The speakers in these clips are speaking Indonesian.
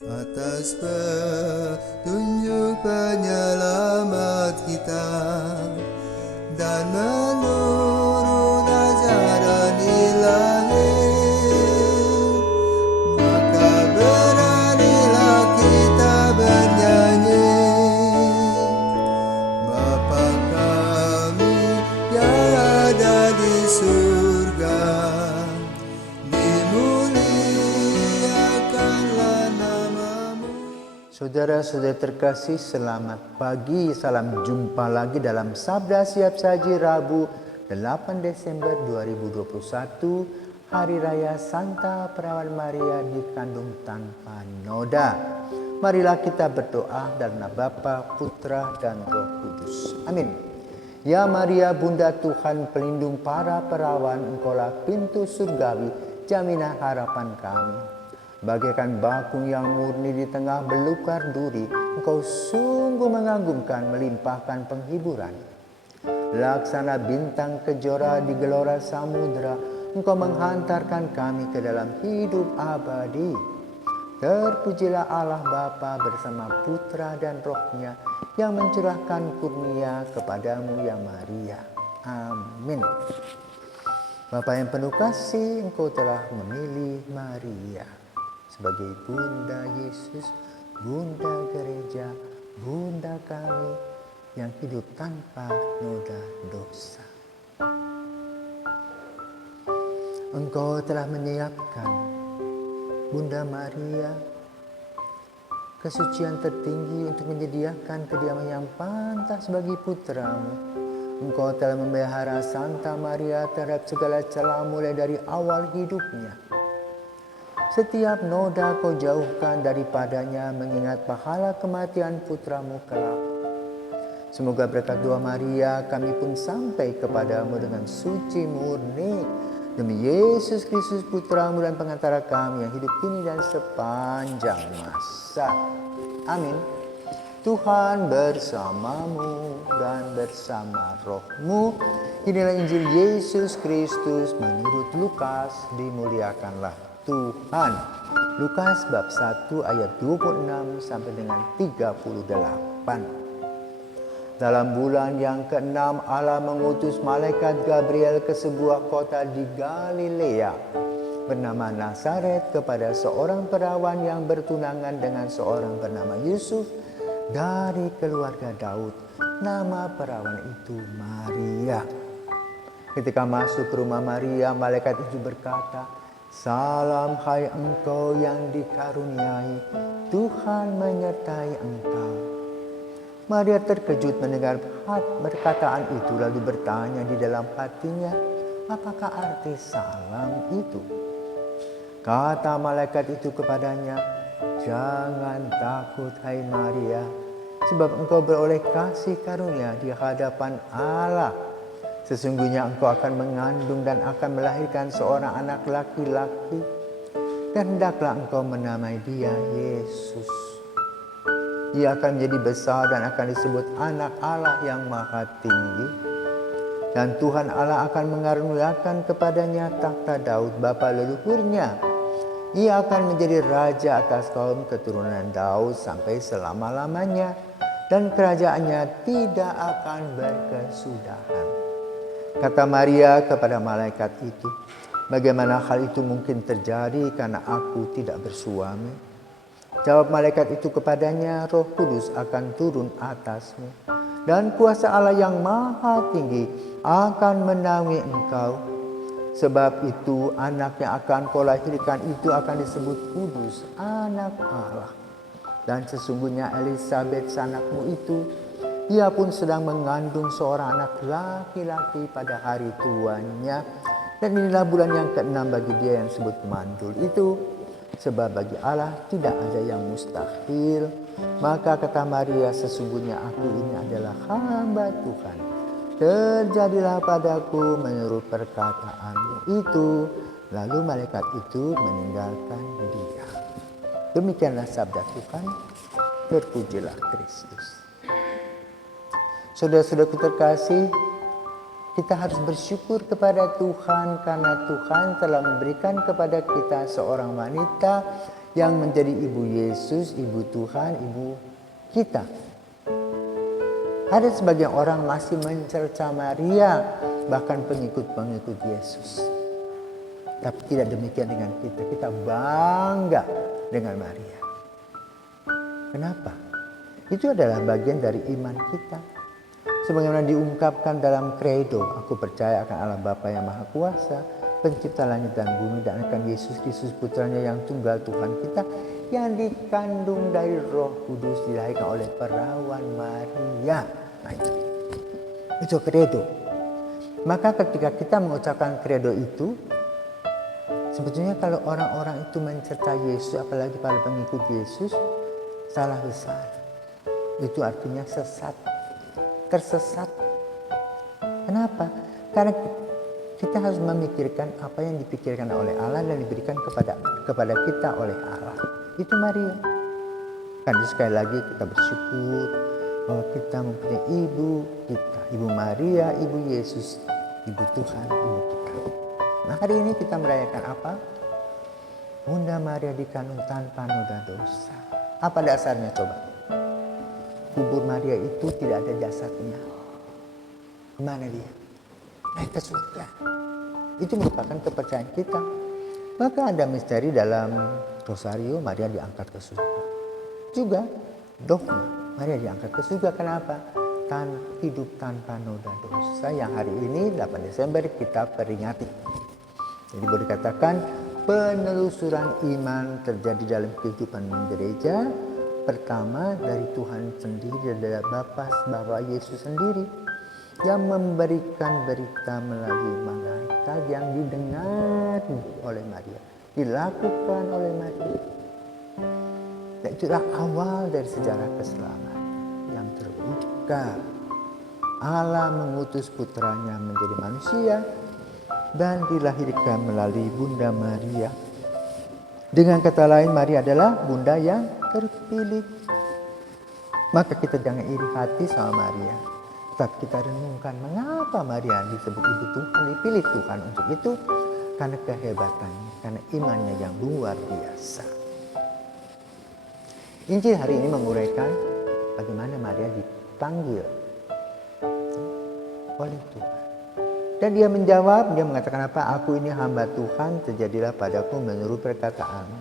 Atas petunjuk penyelamat kita dan menurut ajaran ilahi, maka beranilah kita bernyanyi. Bapa kami yang ada di surga, dimuliakanlah namamu. Saudara-saudara terkasih, selamat pagi. Salam jumpa lagi dalam Sabda Siap Saji Rabu 8 Desember 2021, Hari Raya Santa Perawan Maria dikandung tanpa noda. Marilah kita berdoa dalam nama Bapa, Putra, dan Roh Kudus. Amin. Ya Maria, Bunda Tuhan, pelindung para perawan, Engkaulah pintu surgawi, jaminan harapan kami. Bagaikan bakung yang murni di tengah belukar duri, Engkau sungguh mengagumkan, melimpahkan penghiburan. Laksana bintang kejora di gelora samudera, Engkau menghantarkan kami ke dalam hidup abadi. Terpujilah Allah Bapa bersama Putra dan Roh-Nya yang mencurahkan kurnia kepadamu ya Maria. Amin. Bapa yang penuh kasih, Engkau telah memilih Maria sebagai Bunda Yesus, Bunda Gereja, Bunda kami yang hidup tanpa noda dosa. Engkau telah menyiapkan, Bunda Maria, kesucian tertinggi untuk menyediakan kediaman yang pantas bagi putramu. Engkau telah memelihara Santa Maria terhadap segala celah mulai dari awal hidupnya. Setiap noda kau jauhkan daripadanya mengingat pahala kematian putramu kelak. Semoga berkat doa Maria kami pun sampai kepadamu dengan suci murni. Demi Yesus Kristus putramu dan pengantara kami yang hidup kini dan sepanjang masa. Amin. Tuhan bersamamu dan bersama rohmu. Inilah Injil Yesus Kristus menurut Lukas. Dimuliakanlah Tuhan. Lukas bab 1 ayat 26 sampai dengan 38. Dalam bulan yang ke-6 Allah mengutus malaikat Gabriel ke sebuah kota di Galilea bernama Nazaret kepada seorang perawan yang bertunangan dengan seorang bernama Yusuf dari keluarga Daud. Nama perawan itu Maria. Ketika masuk ke rumah Maria, malaikat itu berkata, "Salam hai engkau yang dikaruniai, Tuhan menyertai engkau." Maria terkejut mendengar perkataan itu lalu bertanya di dalam hatinya, apakah arti salam itu? Kata malaikat itu kepadanya, "Jangan takut hai Maria, sebab engkau beroleh kasih karunia di hadapan Allah. Sesungguhnya engkau akan mengandung dan akan melahirkan seorang anak laki-laki, dan hendaklah engkau menamai dia Yesus. Ia akan menjadi besar dan akan disebut Anak Allah yang Maha Tinggi. Dan Tuhan Allah akan mengaruniakan kepadanya takhta Daud bapa leluhurnya. Ia akan menjadi raja atas kaum keturunan Daud sampai selama-lamanya, dan kerajaannya tidak akan berkesudahan." Kata Maria kepada malaikat itu, "Bagaimana hal itu mungkin terjadi karena aku tidak bersuami?" Jawab malaikat itu kepadanya, "Roh Kudus akan turun atasmu, dan kuasa Allah yang Maha Tinggi akan menaungi engkau. Sebab itu anak yang akan kau lahirkan itu akan disebut kudus, Anak Allah. Dan sesungguhnya Elisabet sanakmu itu, ia pun sedang mengandung seorang anak laki-laki pada hari tuanya. Dan inilah bulan yang ke-6 bagi dia yang disebut mandul itu. Sebab bagi Allah tidak ada yang mustahil." Maka kata Maria, "Sesungguhnya aku ini adalah hamba Tuhan. Terjadilah padaku menurut perkataanmu itu." Lalu malaikat itu meninggalkan dia. Demikianlah sabda Tuhan. Terpujilah Kristus. Saudara-saudaraku terkasih, kita harus bersyukur kepada Tuhan karena Tuhan telah memberikan kepada kita seorang wanita yang menjadi ibu Yesus, ibu Tuhan, ibu kita. Ada sebagian orang masih mencerca Maria, bahkan pengikut-pengikut Yesus. Tapi tidak demikian dengan kita. Kita bangga dengan Maria. Kenapa? Itu adalah bagian dari iman kita. Sebagaimana diungkapkan dalam kredo, aku percaya akan Allah Bapa yang Maha Kuasa, pencipta langit dan bumi, dan akan Yesus Kristus putranya yang tunggal Tuhan kita, yang dikandung dari Roh Kudus, dilahirkan oleh perawan Maria. Nah, itu kredo. Maka ketika kita mengucapkan kredo itu, sebetulnya kalau orang-orang itu mencerca Yesus, apalagi para pengikut Yesus, salah besar. Itu artinya sesat, tersesat. Kenapa? Karena kita harus memikirkan apa yang dipikirkan oleh Allah dan diberikan kepada kita oleh Allah. Itu Maria. Karena sekali lagi kita bersyukur bahwa kita mempunyai ibu kita, Ibu Maria, Ibu Yesus, Ibu Tuhan, Ibu kita. Nah, hari ini kita merayakan apa? Bunda Maria dikandung tanpa noda dosa. Apa dasarnya coba? Kubur Maria itu tidak ada jasadnya. Kemana dia? Naik ke surga. Itu merupakan kepercayaan kita. Maka ada misteri dalam Rosario, Maria diangkat ke surga. Juga dogma, Maria diangkat ke surga. Kenapa? Hidup tanpa noda dosa yang hari ini 8 Desember kita peringati. Jadi boleh dikatakan penelusuran iman terjadi dalam kehidupan gereja. Pertama dari Tuhan sendiri, dari Bapa Yesus sendiri yang memberikan berita melalui malaikat yang didengar oleh Maria, dilakukan oleh Maria. Dan itulah awal dari sejarah keselamatan yang terbuka. Allah mengutus putranya menjadi manusia dan dilahirkan melalui Bunda Maria. Dengan kata lain, Maria adalah bunda yang terpilih. Maka kita jangan iri hati sama Maria. Tapi kita renungkan mengapa Maria disebut ibu Tuhan, dipilih Tuhan untuk itu. Karena kehebatannya, karena imannya yang luar biasa. Injil hari ini menguraikan bagaimana Maria dipanggil oleh Tuhan. Dan dia menjawab, dia mengatakan apa? Aku ini hamba Tuhan, terjadilah padaku menurut perkataanmu.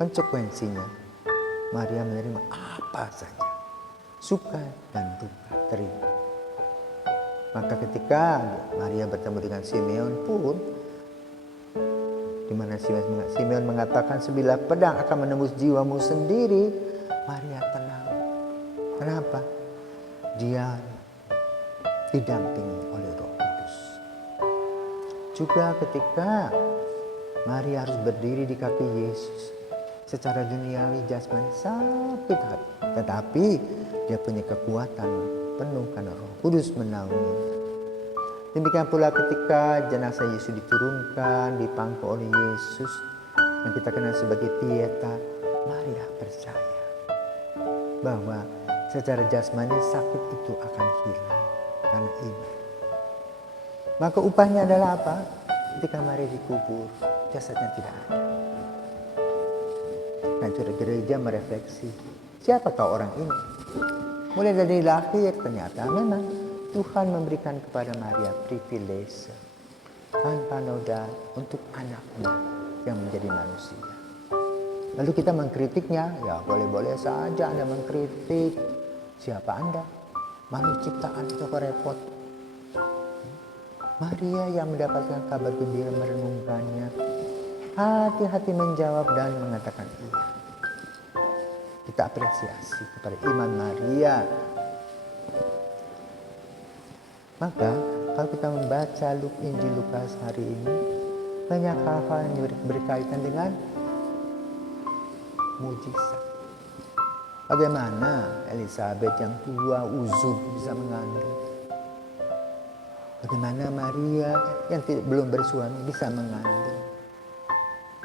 Konsekuensinya, Maria menerima apa saja, suka dan duka terima. Maka ketika Maria bertemu dengan Simeon pun, di mana Simeon mengatakan sebilah pedang akan menembus jiwamu sendiri, Maria tenang. Kenapa? Dia didampingi oleh Roh Kudus. Juga ketika Maria harus berdiri di kaki Yesus, secara duniawi jasmani sakit hati, tetapi dia punya kekuatan penuh karena Roh Kudus menaungi. Demikian pula ketika jenazah Yesus diturunkan, dipangku oleh Yesus yang kita kenal sebagai Pieta, Maria percaya bahwa secara jasmani sakit itu akan hilang karena iman. Maka upahnya adalah apa? Ketika Maria dikubur, jasadnya tidak ada. Nah, gereja merefleksi, siapakah orang ini? Mulai dari lahir ternyata memang Tuhan memberikan kepada Maria privilege tanpa noda untuk anaknya yang menjadi manusia. Lalu kita mengkritiknya, ya boleh-boleh saja Anda mengkritik. Siapa Anda? Makhluk ciptaan itu repot. Maria yang mendapatkan kabar gembira merenungkannya, hati-hati menjawab dan mengatakan iya. Kita apresiasi kepada iman Maria. Maka kalau kita membaca Injil Lukas hari ini, banyak hal-hal yang berkaitan dengan mujizat. Bagaimana Elizabeth yang tua uzur bisa mengandung? Bagaimana Maria yang belum bersuami bisa mengandung?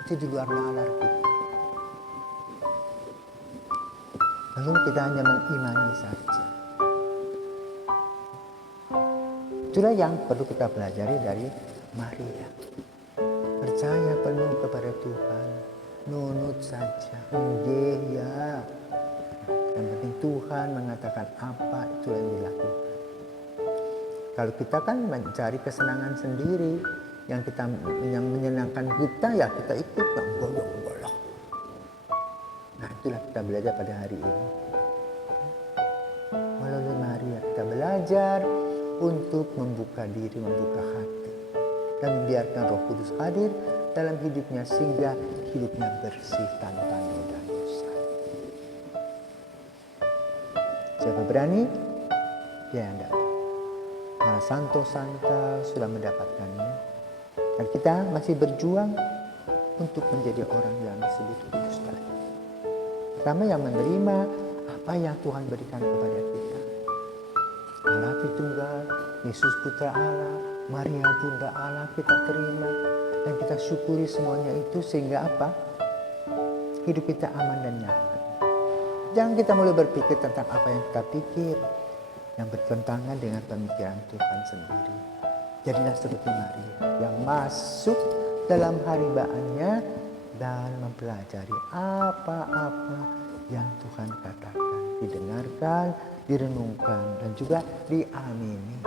Itu di luar nalar kita. Lalu kita hanya mengimani saja. Itulah yang perlu kita pelajari dari Maria. percaya penuh kepada Tuhan, nunut saja, nggih ya. Yang penting Tuhan mengatakan apa itu yang dilakukan. Kalau kita kan mencari kesenangan sendiri, yang menyenangkan kita ya kita ikut, enggak lah. Nah itulah kita belajar pada hari ini. Melalui Maria kita belajar untuk membuka diri, membuka hati, dan membiarkan Roh Kudus hadir dalam hidupnya sehingga hidupnya bersih tanpa noda dosa. Siapa berani? Dia yang datang. Para Santo Santa sudah mendapatkannya, dan kita masih berjuang untuk menjadi orang yang disebut kudus tadi. Pertama yang menerima apa yang Tuhan berikan kepada kita. Allah Tritunggal, Yesus Putra Allah, Maria Bunda Allah kita terima dan kita syukuri semuanya itu sehingga apa? Hidup kita aman dan nyaman. Jangan kita mulai berpikir tentang apa yang kita pikir yang bertentangan dengan pemikiran Tuhan sendiri. Jadilah seperti Maria yang masuk dalam haribaannya dan mempelajari apa-apa yang Tuhan katakan, didengarkan, direnungkan, dan juga diamini.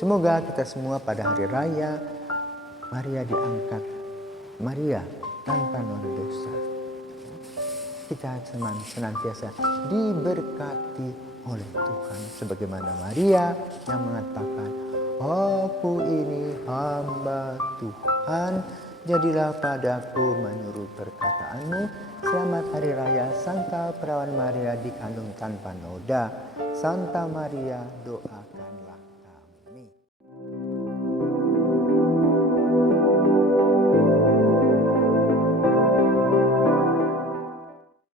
Semoga kita semua pada hari raya Maria diangkat, Maria tanpa noda dosa, kita senantiasa diberkati oleh Tuhan sebagaimana Maria yang mengatakan, aku ini hamba Tuhan, jadilah padaku menurut perkataanmu. Selamat Hari Raya Santa Perawan Maria dikandung tanpa noda. Santa Maria, doa